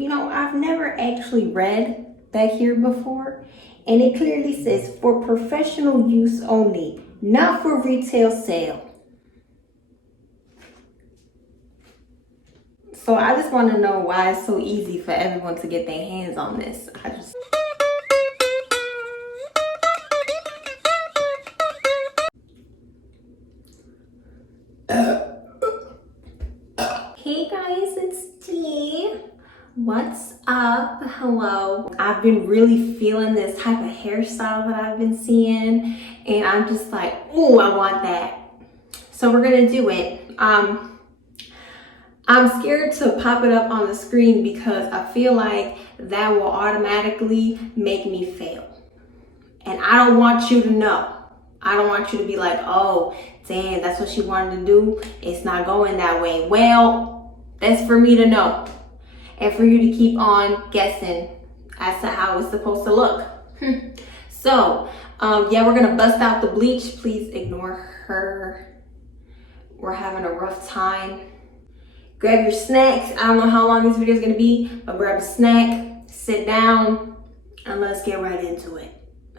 You know, I've never actually read back here before, and it clearly says for professional use only, not for retail sale. So I just want to know why it's so easy for everyone to get their hands on this. Hey guys, it's Dee. What's up? Hello. I've been really feeling this type of hairstyle that I've been seeing, and I'm just like, ooh, I want that. So we're gonna do it. I'm scared to pop it up on the screen because I feel like that will automatically make me fail. And I don't want you to know. I don't want you to be like, oh, damn, that's what she wanted to do. It's not going that way. Well, that's for me to know. And for you to keep on guessing as to how it's supposed to look. So, yeah, we're gonna bust out the bleach. Please ignore her. We're having a rough time. Grab your snacks. I don't know how long this video is gonna be, but grab a snack, sit down, and let's get right into it.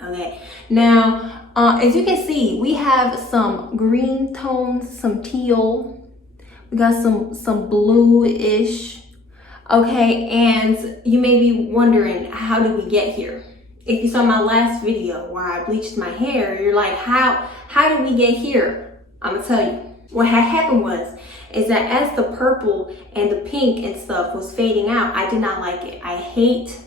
Okay, now, as you can see, we have some green tones, some teal. We got some blue-ish. Okay, and you may be wondering, how did we get here? If you saw my last video where I bleached my hair, you're like, how did we get here? I'm gonna tell you. What had happened is that as the purple and the pink and stuff was fading out, I did not like it. I hate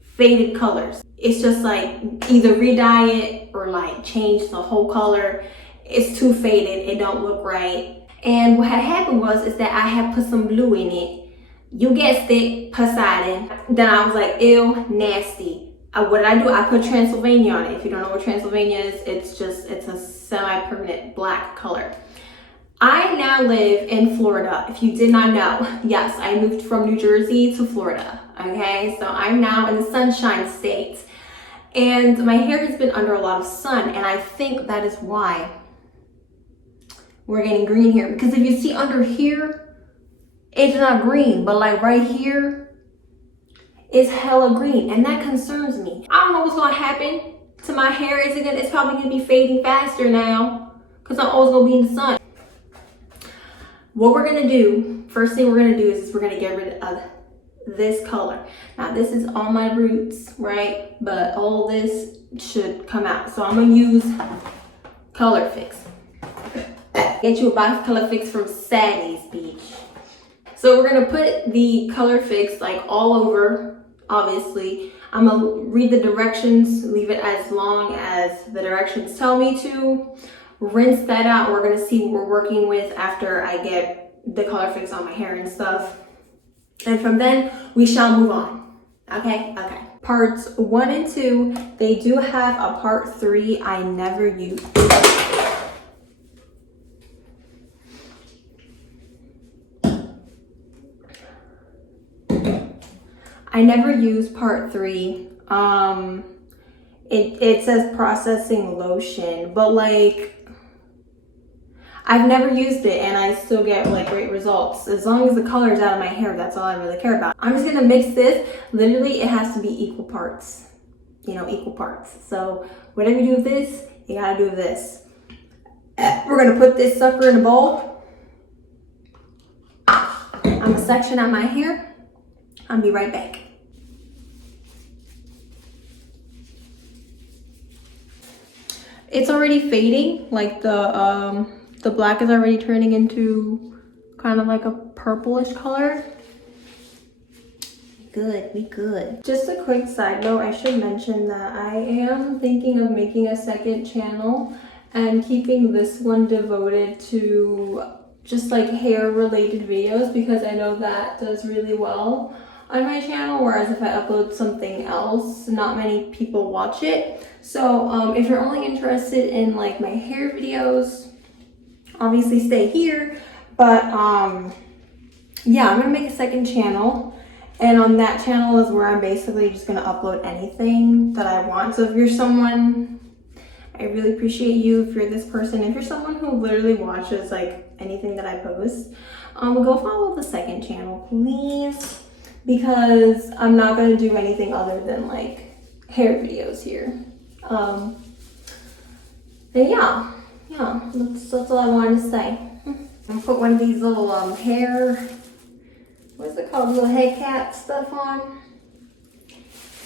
faded colors. It's just like either re-dye it or like change the whole color. It's too faded, it don't look right. And what had happened is that I had put some blue in it. You guessed it, Poseidon. Then I was like, ew, nasty. What did I do? I put Transylvania on it. If you don't know what Transylvania is, it's a semi-permanent black color. I now live in Florida. If you did not know, yes, I moved from New Jersey to Florida, okay? So I'm now in the Sunshine State. And my hair has been under a lot of sun, and I think that is why we're getting green here. Because if you see under here, it's not green, but like right here, it's hella green, and that concerns me. I don't know what's gonna happen to my hair. It's probably gonna be fading faster now, because I'm always gonna be in the sun. What we're gonna do, first thing we're gonna do is we're gonna get rid of this color. Now this is all my roots, right? But all this should come out. So I'm gonna use Color Fix. Get you a box of Color Fix from Sadie's Beach. So we're gonna put the Color Fix like all over, obviously. I'm gonna read the directions, leave it as long as the directions tell me to. Rinse that out. We're gonna see what we're working with after I get the Color Fix on my hair and stuff. And from then, we shall move on. Okay? Okay. Parts 1 and 2, they do have a part 3 I never used. I never used part 3. It says processing lotion, but like, I've never used it and I still get like great results. As long as the color is out of my hair, that's all I really care about. I'm just gonna mix this. Literally, it has to be equal parts. You know, equal parts. So whatever you do with this, you gotta do with this. We're gonna put this sucker in a bowl. I'm gonna section out my hair. I'll be right back. It's already fading, like the black is already turning into kind of like a purplish color. Good, we good. Just a quick side note, I should mention that I am thinking of making a second channel and keeping this one devoted to just like hair related videos, because I know that does really well on my channel, whereas if I upload something else, not many people watch it. So if you're only interested in like my hair videos, obviously stay here. But yeah, I'm gonna make a second channel, and on that channel is where I'm basically just gonna upload anything that I want. So if you're someone, I really appreciate you. If you're this person, if you're someone who literally watches like anything that I post, go follow the second channel, please. because I'm not gonna do anything other than like hair videos here. And yeah, that's all I wanted to say. I'm gonna put one of these little hair, what's it called, little head cap stuff on.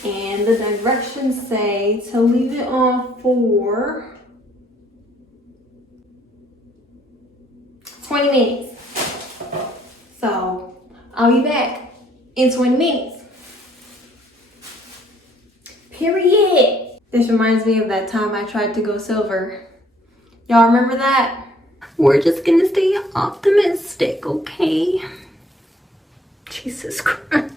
And the directions say to leave it on for 20 minutes. So I'll be back in 20 minutes. Period. This reminds me of that time I tried to go silver. Y'all remember that? We're just gonna stay optimistic, okay? Jesus Christ.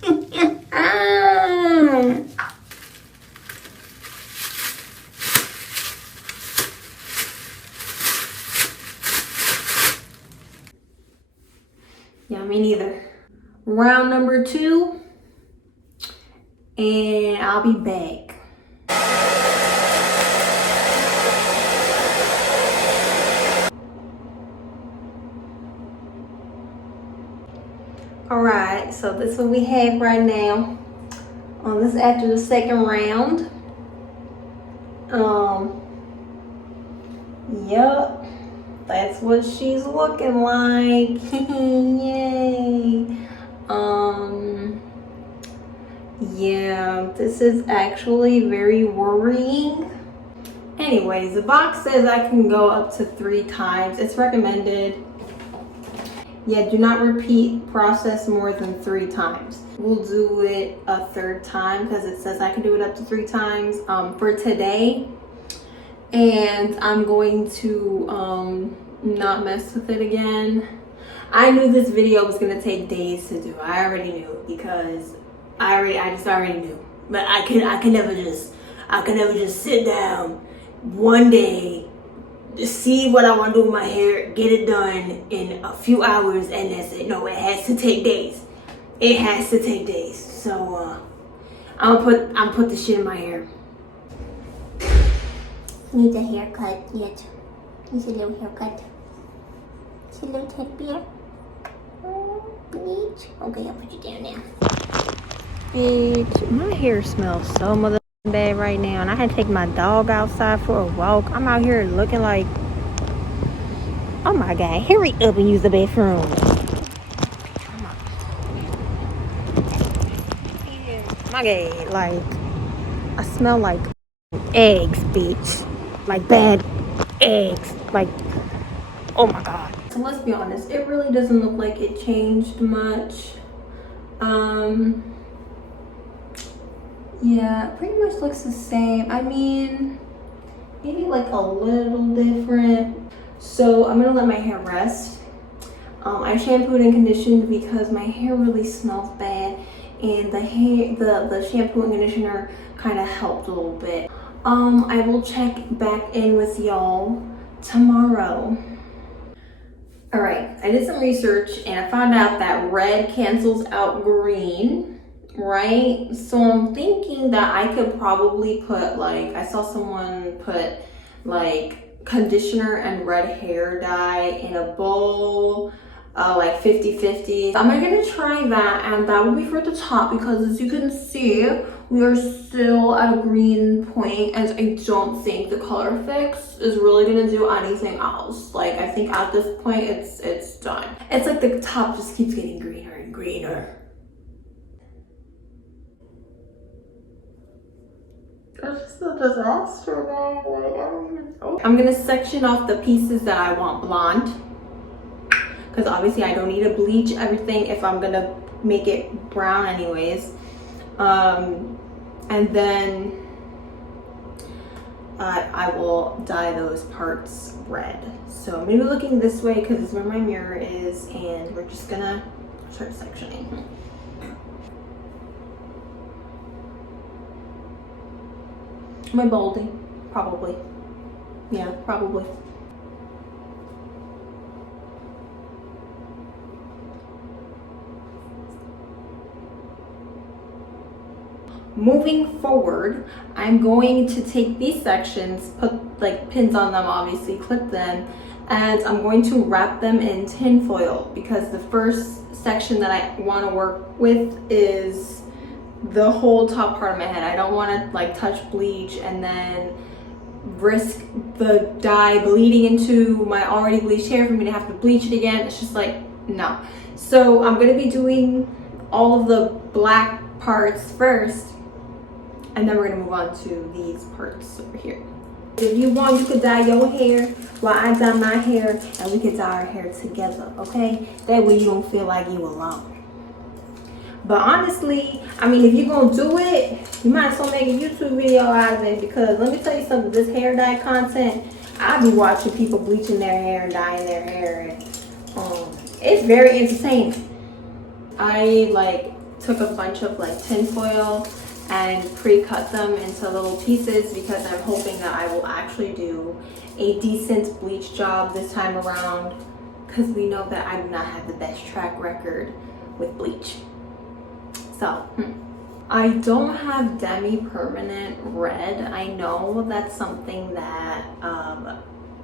Yeah, me neither. Round number 2, and I'll be back. All right, so this is what we have right now. This is after the second round. Yup, that's what she's looking like. Yay. Yeah, this is actually very worrying. Anyways, the box says I can go up to 3 times. It's recommended. Yeah, do not repeat process more than 3 times. We'll do it a 3rd time because it says I can do it up to 3 times for today. And I'm going to not mess with it again. I knew this video was gonna take days to do. I already knew because I just already knew. But I can never just sit down one day, see what I want to do with my hair, get it done in a few hours, and that's it. No, it has to take days. It has to take days. So I'm put the shit in my hair. Needs a haircut yet. Needs a little haircut. It's a little teddy bear. Bleach. Okay, I'll put you down now. Bitch, my hair smells so mother bad right now, and I had to take my dog outside for a walk. I'm out here looking like, oh my god, hurry up and use the bathroom. My god, like, I smell like eggs, bitch. Like bad eggs. Like, oh my god. So let's be honest, it really doesn't look like it changed much. Yeah, it pretty much looks the same. I mean, maybe like a little different. So I'm gonna let my hair rest. I shampooed and conditioned because my hair really smells bad, and the shampoo and conditioner kind of helped a little bit. I will check back in with y'all tomorrow. All right, I did some research and I found out that red cancels out green, right? So I'm thinking that I could probably put, like, I saw someone put like conditioner and red hair dye in a bowl, like 50-50. I'm gonna try that, and that will be for the top because as you can see, we are still at a green point, and I don't think the color fix is really gonna do anything else. Like, I think at this point it's done. It's like the top just keeps getting greener and greener. It's just a disaster, man. Like, I don't even know. I'm gonna section off the pieces that I want blonde, because obviously I don't need to bleach everything if I'm gonna make it brown anyways. And then I will dye those parts red. So I'm gonna be looking this way because it's where my mirror is, and we're just gonna start sectioning. Am I balding? Probably. Yeah, probably. Moving forward, I'm going to take these sections, put like pins on them, obviously clip them, and I'm going to wrap them in tin foil because the first section that I want to work with is the whole top part of my head. I don't want to like touch bleach and then risk the dye bleeding into my already bleached hair for me to have to bleach it again. It's just like, no. So I'm going to be doing all of the black parts first, and then we're going to move on to these parts over here. If you want, you could dye your hair while I dye my hair, and we could dye our hair together, okay? That way you don't feel like you alone. But honestly, I mean, if you're gonna do it, you might as well make a YouTube video out of it, because let me tell you something, this hair dye content, I be watching people bleaching their hair and dyeing their hair, and it's very entertaining. I like took a bunch of like tin foil and pre-cut them into little pieces because I'm hoping that I will actually do a decent bleach job this time around, because we know that I do not have the best track record with bleach. So, I don't have demi-permanent red. I know that's something that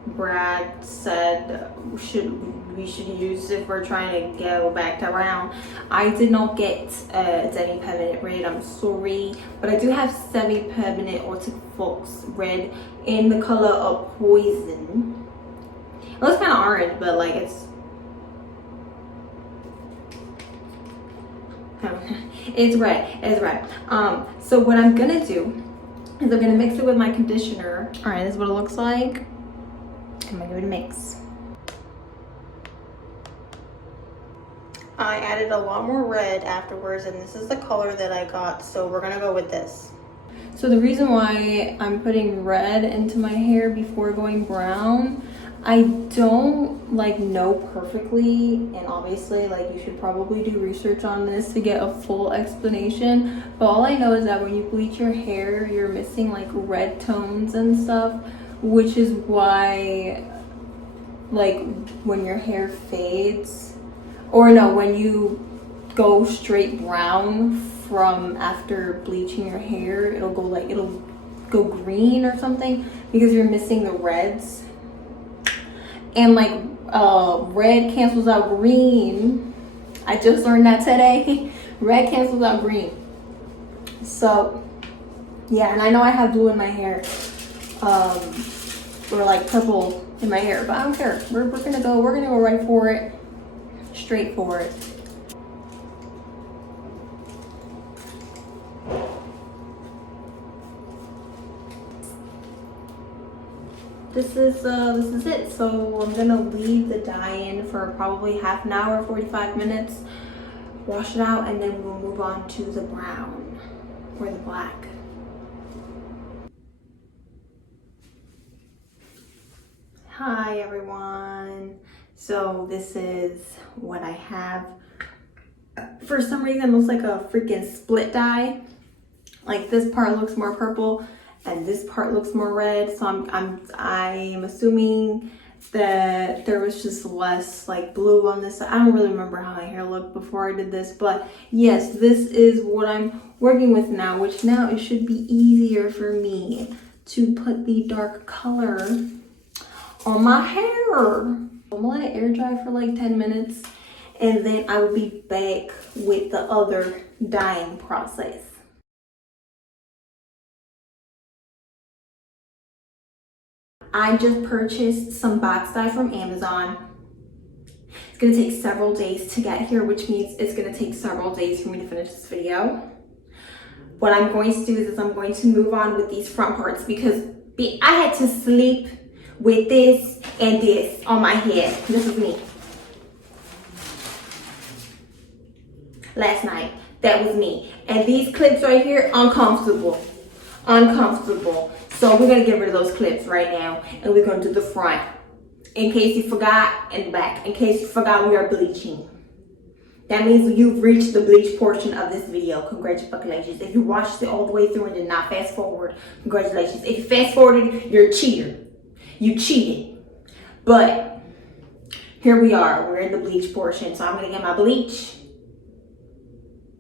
Brad said we should use if we're trying to go back to round. I did not get demi-permanent red, I'm sorry, but I do have semi-permanent Arctic Fox red in the color of Poison. It looks kind of orange, but like it's red. It's red. So what I'm gonna do is I'm gonna mix it with my conditioner. All right, this is what it looks like. I'm gonna give it a mix. I added a lot more red afterwards, and this is the color that I got, so we're gonna go with this. So the reason why I'm putting red into my hair before going brown, I don't like know perfectly, and obviously like you should probably do research on this to get a full explanation, but all I know is that when you bleach your hair, you're missing like red tones and stuff, which is why like when your hair fades, or no, when you go straight brown from after bleaching your hair, it'll go green or something because you're missing the reds. And like red cancels out green. I just learned that today. Red cancels out green. So yeah, and I know I have blue in my hair, or like purple in my hair, but I don't care. We're gonna go right for it, straight for it. This is it. So I'm gonna leave the dye in for probably half an hour, 45 minutes, wash it out, and then we'll move on to the brown or the black. Hi everyone. So this is what I have. For some reason it looks like a freaking split dye. Like this part looks more purple and this part looks more red, so I'm assuming that there was just less like blue on this side. I don't really remember how my hair looked before I did this, but yes, this is what I'm working with now, which now it should be easier for me to put the dark color on my hair. I'm gonna let it air dry for like 10 minutes, and then I will be back with the other dyeing process. I just purchased some box dye from Amazon. It's gonna take several days to get here, which means it's gonna take several days for me to finish this video. What I'm going to do is I'm going to move on with these front parts because I had to sleep with this and this on my head. This is me. Last night, that was me. And these clips right here, uncomfortable. So we're gonna get rid of those clips right now, and we're gonna do the front. In case you forgot, and the back. In case you forgot, we are bleaching. That means you've reached the bleach portion of this video. Congratulations. If you watched it all the way through and did not fast forward, congratulations. If you fast forwarded, you're a cheater. You cheated. But here we are. We're in the bleach portion. So I'm gonna get my bleach,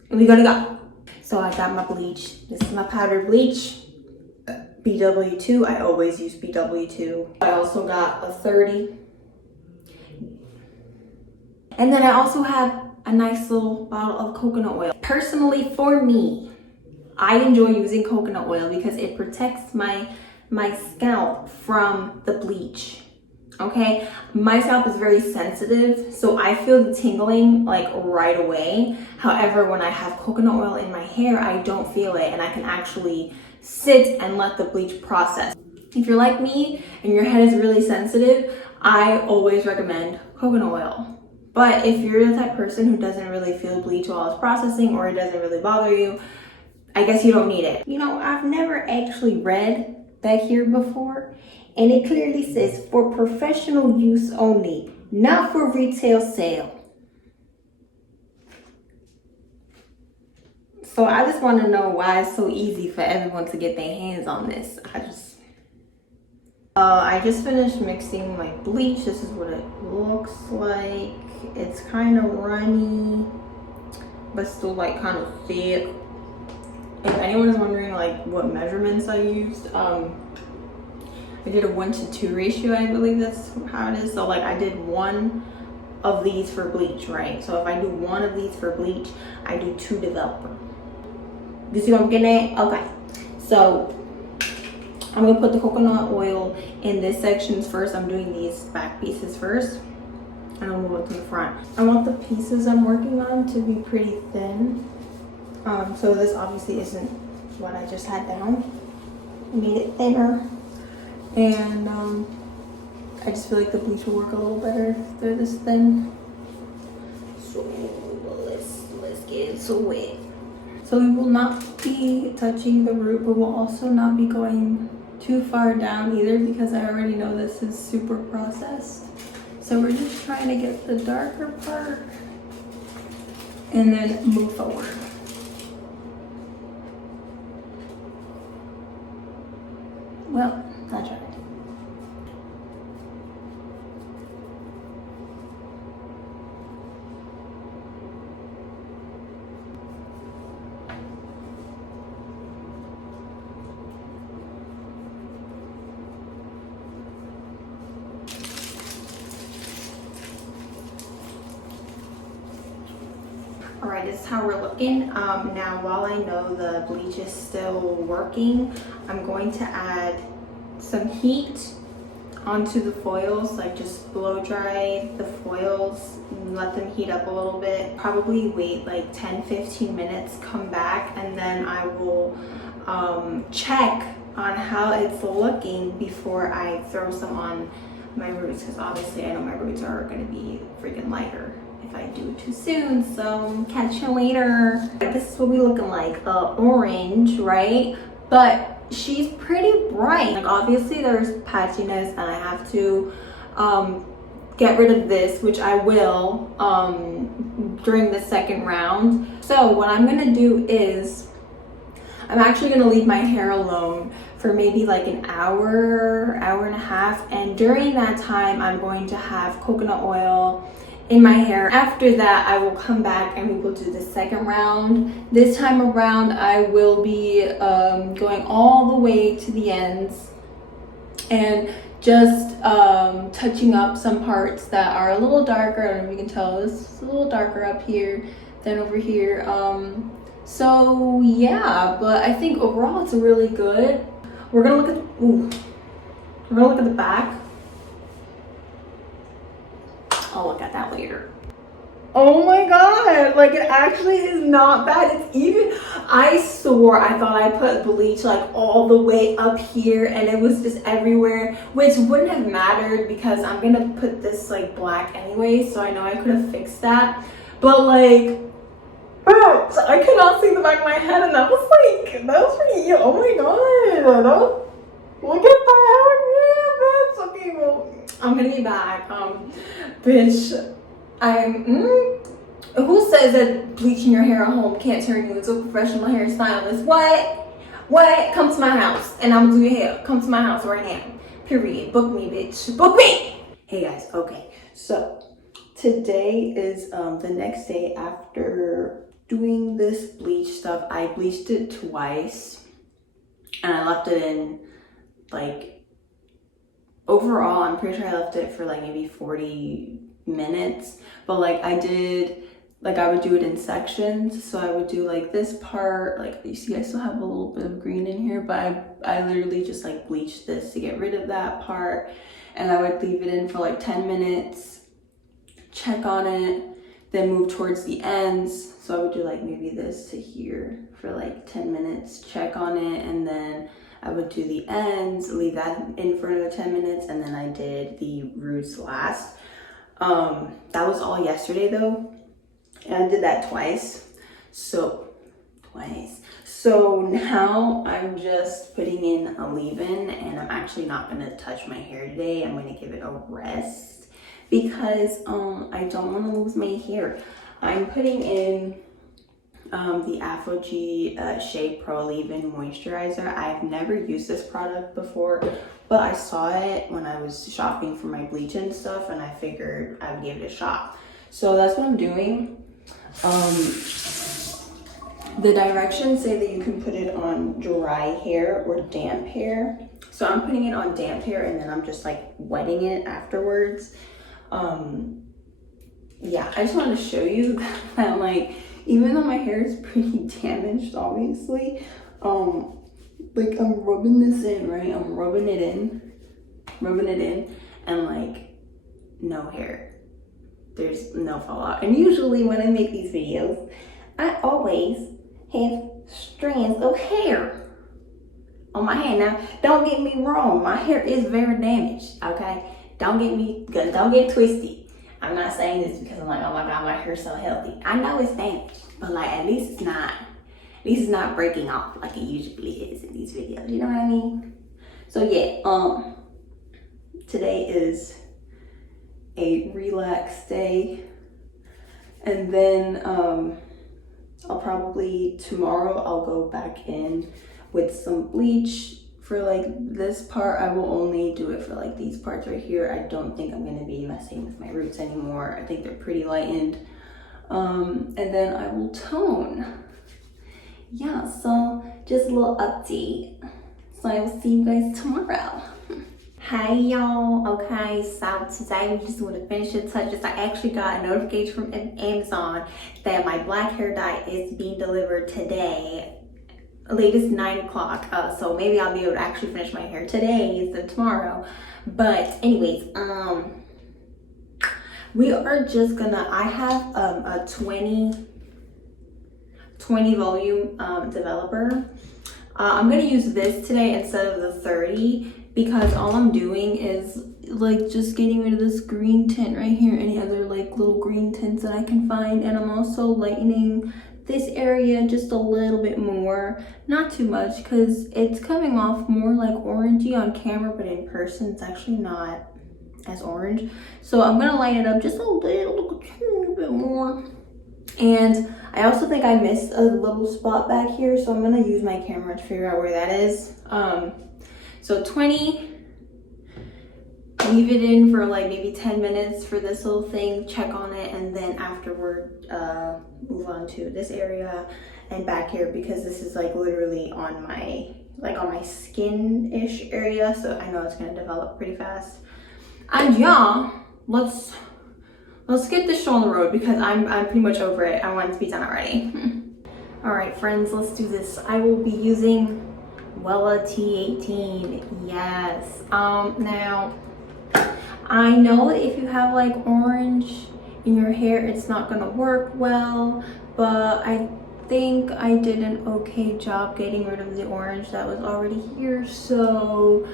and we're gonna go. So I got my bleach. This is my powdered bleach. BW2, I always use BW2. I also got a 30 And then I also have a nice little bottle of coconut oil. Personally, for me, I enjoy using coconut oil because it protects my scalp from the bleach. Okay, my scalp is very sensitive, so I feel the tingling like right away. However, when I have coconut oil in my hair, I don't feel it, and I can actually sit and let the bleach process. If you're like me and your head is really sensitive, I always recommend coconut oil. But if you're the type of person who doesn't really feel bleach while it's processing, or it doesn't really bother you, I guess you don't need it. You know, I've never actually read back here before, and it clearly says for professional use only, not for retail sale. So I just want to know why it's so easy for everyone to get their hands on this. I just finished mixing my bleach. This is what it looks like. It's kind of runny, but still like kind of thick. If anyone is wondering like what measurements I used, I did a 1:2 ratio, I believe that's how it is. So like I did 1 of these for bleach, right? So if I do 1 of these for bleach, I do 2 developer. You see what I'm getting at? Okay. So I'm gonna put the coconut oil in this sections first. I'm doing these back pieces first, and I'll move on to the front. I want the pieces I'm working on to be pretty thin. So this obviously isn't what I just had down. I made it thinner. And I just feel like the bleach will work a little better if they're this thin. So let's get into it. So we will not be touching the root, but we'll also not be going too far down either, because I already know this is super processed. So we're just trying to get the darker part and then move forward. Well, I tried. All right, this is how we're looking. Now, while I know the bleach is still working, I'm going to add some heat onto the foils, like just blow dry the foils and let them heat up a little bit. Probably wait like 10-15 minutes, come back, and then I will check on how it's looking before I throw some on my roots, because obviously I know my roots are going to be freaking lighter if I do it too soon. So catch you later. This is what we looking like, orange, right? But she's pretty bright. Like obviously there's patchiness, and I have to get rid of this, which I will during the second round. So what I'm gonna do is I'm actually gonna leave my hair alone for maybe like an hour and a half, and during that time I'm going to have coconut oil in my hair. After that, I will come back and we will do the second round. This time around, I will be going all the way to the ends and just touching up some parts that are a little darker. I don't know if you can tell, this is a little darker up here than over here. So yeah, but I think overall it's really good. We're gonna look at the back. I'll look at that later. Oh my god, like it actually is not bad. It's even, I swore I thought I put bleach like all the way up here and it was just everywhere, which wouldn't have mattered because I'm gonna put this like black anyway, so I know I could have fixed that. But like, so I could not see the back of my head, and that was pretty, oh my god. Look at that, yeah, that's okay, well, I'm gonna be back. Bitch, who says that bleaching your hair at home can't turn you into a professional hairstylist? What? Come to my house and I'm gonna do your hair. Come to my house right now. Period. Book me, bitch. Book me! Hey guys, okay. So, today is the next day after doing this bleach stuff. I bleached it twice and I left it in like, overall, I'm pretty sure I left it for like maybe 40 minutes, but like I would do it in sections. So I would do like this part, like you see I still have a little bit of green in here, but I literally just like bleached this to get rid of that part, and I would leave it in for like 10 minutes, check on it, then move towards the ends. So I would do like maybe this to here for like 10 minutes, check on it, and then I would do the ends, leave that in for another 10 minutes, and then I did the roots last. That was all yesterday though, and I did that twice. So now I'm just putting in a leave-in, and I'm actually not gonna touch my hair today. I'm gonna give it a rest because I don't want to lose my hair. I'm putting in the Aphogee Shea Pro Leave-In Moisturizer. I've never used this product before, but I saw it when I was shopping for my bleach and stuff, and I figured I would give it a shot. So that's what I'm doing. The directions say that you can put it on dry hair or damp hair. So I'm putting it on damp hair, and then I'm just like wetting it afterwards. Yeah, I just wanted to show you that like, even though my hair is pretty damaged, obviously, like I'm rubbing this in, right? I'm rubbing it in, and like no hair. There's no fallout. And usually when I make these videos, I always have strands of hair on my hand. Now, don't get me wrong, my hair is very damaged, okay? Don't get twisted. I'm not saying this because I'm like, oh my God, my hair's so healthy. I know it's damaged, but like at least it's not breaking off like it usually is in these videos. You know what I mean? So yeah, today is a relaxed day, and then I'll probably tomorrow I'll go back in with some bleach. For like this part, I will only do it for like these parts right here. I don't think I'm gonna be messing with my roots anymore. I think they're pretty lightened. And then I will tone. Yeah, so just a little update. So I will see you guys tomorrow. Hey y'all, okay, so today we just want to finish the touches. I actually got a notification from Amazon that my black hair dye is being delivered today. Latest 9 o'clock, so maybe I'll be able to actually finish my hair today instead of tomorrow. But anyways, we are just gonna, I have a 20 volume developer. I'm gonna use this today instead of the 30 because all I'm doing is like just getting rid of this green tint right here, any other like little green tints that I can find, and I'm also lightening this area just a little bit more, not too much, because it's coming off more like orangey on camera, but in person it's actually not as orange. So I'm gonna light it up just a little bit more. And I also think I missed a little spot back here, so I'm gonna use my camera to figure out where that is. So 20, leave it in for like maybe 10 minutes for this little thing, check on it, and then afterward move on to this area and back here, because this is like literally on my skin-ish area, so I know it's gonna develop pretty fast. And yeah, let's get this show on the road because I'm pretty much over it. I want it to be done already. All right, friends, let's do this. I will be using Wella T18. Yes. Now, I know that if you have like orange in your hair, it's not gonna work well, but I think I did an okay job getting rid of the orange that was already here. So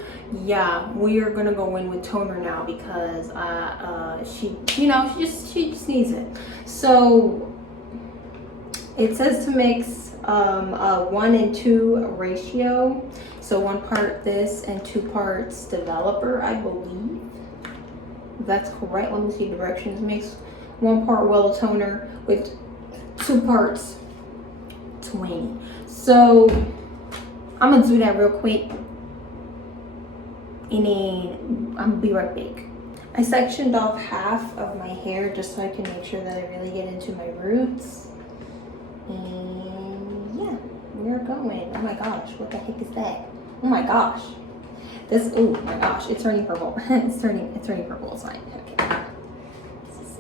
yeah, we are gonna go in with toner now because she just needs it. So it says to mix a 1 and 2 ratio. So 1 part this and 2 parts developer, I believe. If that's correct. Let me see directions. Mix 1 part Wella toner with 2 parts 20. So I'm gonna do that real quick, and then I'm gonna be right back. I sectioned off half of my hair just so I can make sure that I really get into my roots. And yeah, we're going. Oh my gosh, what the heck is that? Oh my gosh. Oh my gosh, it's turning purple. it's turning purple, it's fine. Okay. This is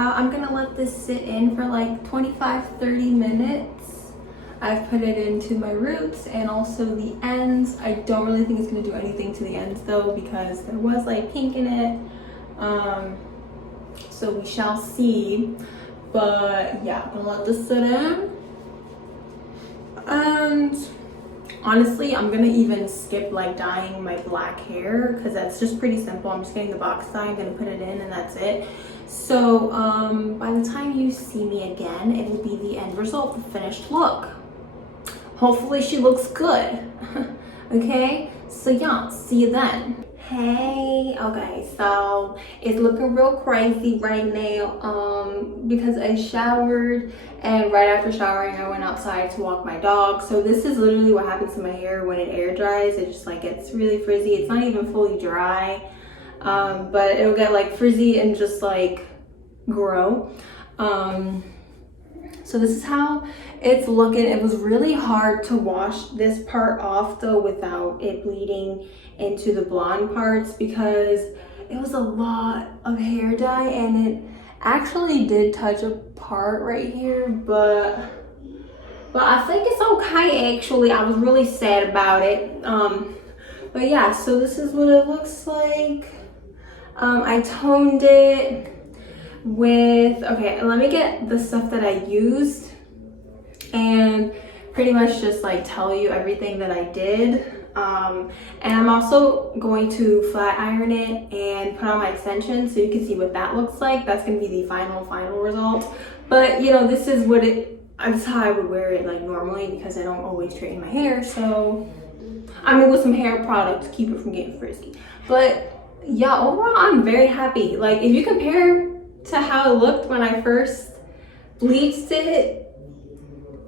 I'm gonna let this sit in for like 25-30 minutes. I've put it into my roots and also the ends. I don't really think it's gonna do anything to the ends though, because there was like pink in it. So we shall see. But yeah, I'm gonna let this sit in. And honestly, I'm gonna even skip like dyeing my black hair because that's just pretty simple. I'm just getting the box dye, I'm gonna put it in and that's it. So by the time you see me again, it will be the end result, the finished look. Hopefully she looks good. Okay, so yeah, see you then. Hey, okay, so it's looking real crazy right now because I showered, and right after showering I went outside to walk my dog. So this is literally what happens to my hair when it air dries. It just like gets really frizzy. It's not even fully dry, but it'll get like frizzy and just like grow. So this is how it's looking. It was really hard to wash this part off though without it bleeding into the blonde parts because it was a lot of hair dye, and it actually did touch a part right here, but I think it's okay actually. I was really sad about it. But yeah, so this is what it looks like. I toned it with, okay, let me get the stuff that I used and pretty much just like tell you everything that I did. And I'm also going to flat iron it and put on my extensions so you can see what that looks like. That's going to be the final result. But you know, this is what that's how I would wear it like normally because I don't always straighten my hair. So I mean, with some hair product to keep it from getting frizzy. But yeah, overall I'm very happy. Like if you compare to how it looked when I first bleached it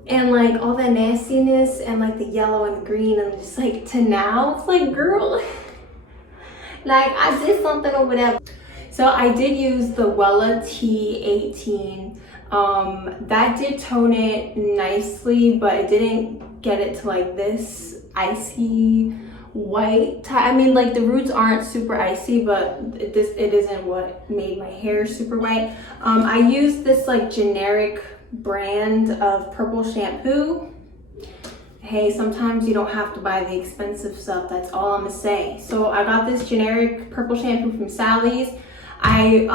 and like all that nastiness and like the yellow and the green and just like to now, it's like, girl, like I did something or whatever. So I did use the Wella T18. That did tone it nicely, but it didn't get it to like this icy white type. I mean, like the roots aren't super icy, but it isn't what made my hair super white. I used this like generic brand of purple shampoo. Hey, sometimes you don't have to buy the expensive stuff. That's all I'm gonna say. So I got this generic purple shampoo from Sally's. I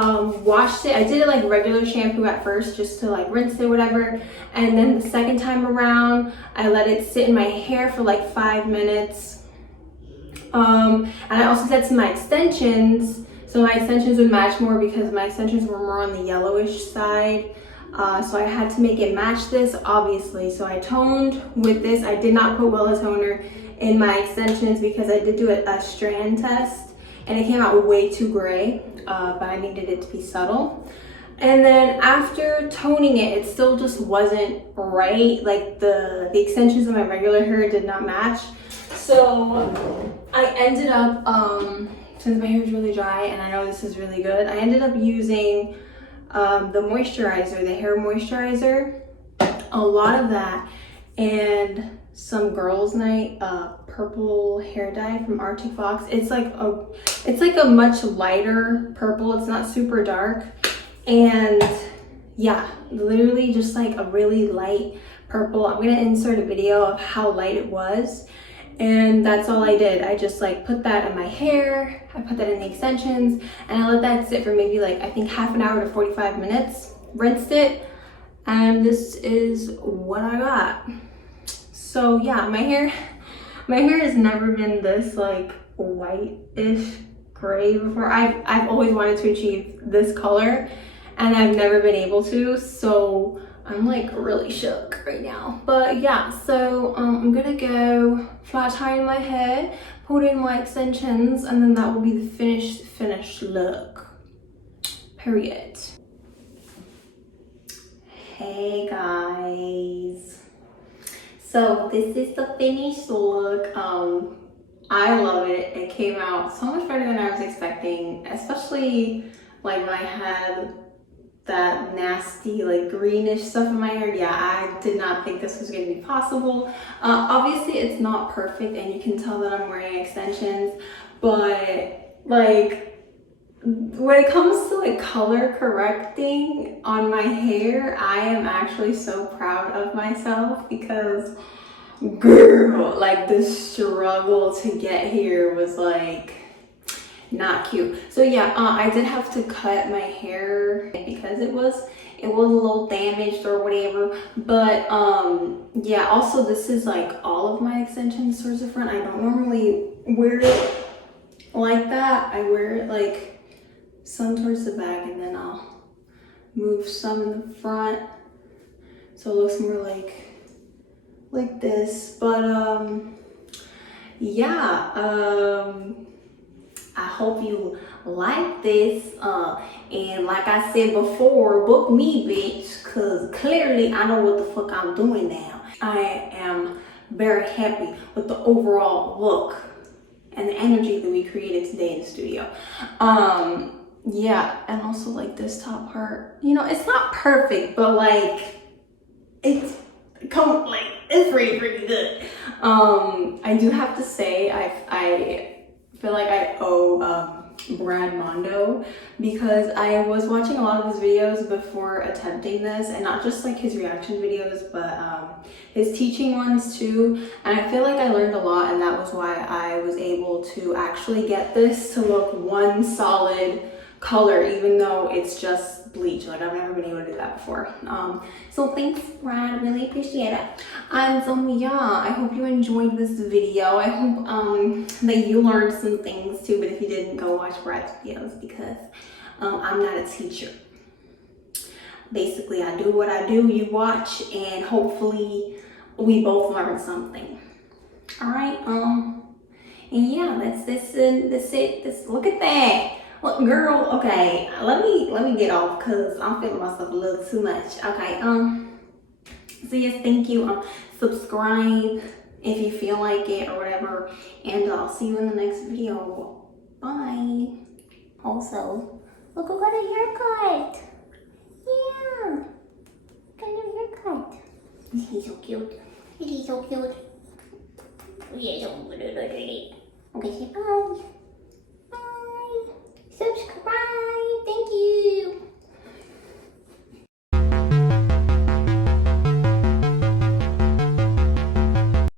washed it. I did it like regular shampoo at first just to like rinse it, whatever. And then the second time around, I let it sit in my hair for like 5 minutes. And I also set some my extensions, so my extensions would match more because my extensions were more on the yellowish side. So I had to make it match this, obviously. So I toned with this. I did not put Wella toner in my extensions because I did do a strand test and it came out way too gray, but I needed it to be subtle. And then after toning it, it still just wasn't right. Like the extensions of my regular hair did not match. So I ended up, since my hair is really dry and I know this is really good, I ended up using the moisturizer, the hair moisturizer, a lot of that, and some Girls Night purple hair dye from Arctic Fox. It's like a much lighter purple. It's not super dark, and yeah, literally just like a really light purple. I'm gonna insert a video of how light it was. And that's all I did. I just like put that in my hair, I put that in the extensions, and I let that sit for maybe like, I think half an hour to 45 minutes, rinsed it, and this is what I got. So yeah, my hair has never been this like white-ish gray before. I've always wanted to achieve this color, and I've never been able to, so I'm like really shook right now. But yeah, so I'm gonna go flat iron my hair, put in my extensions, and then that will be the finished look. Period. Hey guys. So this is the finished look. I love it. It came out so much better than I was expecting, especially like when I had that nasty like greenish stuff in my hair. Yeah, I did not think this was going to be possible. Obviously it's not perfect and you can tell that I'm wearing extensions, but like when it comes to like color correcting on my hair, I am actually so proud of myself because girl, like the struggle to get here was like not cute. So yeah, I did have to cut my hair because it was a little damaged or whatever. But yeah, also this is like all of my extensions towards the front. I don't normally wear it like that. I wear it like some towards the back, and then I'll move some in the front so it looks more like this. But yeah, I hope you like this, and like I said before, book me, bitch, because clearly I know what the fuck I'm doing now. I am very happy with the overall look and the energy that we created today in the studio. Yeah, and also like this top part, you know, it's not perfect, but like it's pretty good. I do have to say I feel like I owe Brad Mondo, because I was watching a lot of his videos before attempting this, and not just like his reaction videos, but his teaching ones too. And I feel like I learned a lot, and that was why I was able to actually get this to look one solid color, even though it's just bleach. Like I've never been able to do that before. So thanks, Brad, really appreciate it. And so yeah, I hope you enjoyed this video. I hope that you learned some things too, but if you didn't, go watch Brad's videos, because I'm not a teacher. Basically, I do what I do, you watch, and hopefully we both learn something. All right, and yeah, that's it. Look at that. Look, girl, okay, let me get off because I'm feeling myself a little too much. Okay, so yes, thank you. Subscribe if you feel like it or whatever, and I'll see you in the next video. Bye. Also, look, I got a haircut. Yeah, got a haircut. He's so cute. He's so cute. Yeah, so good. Okay, say bye.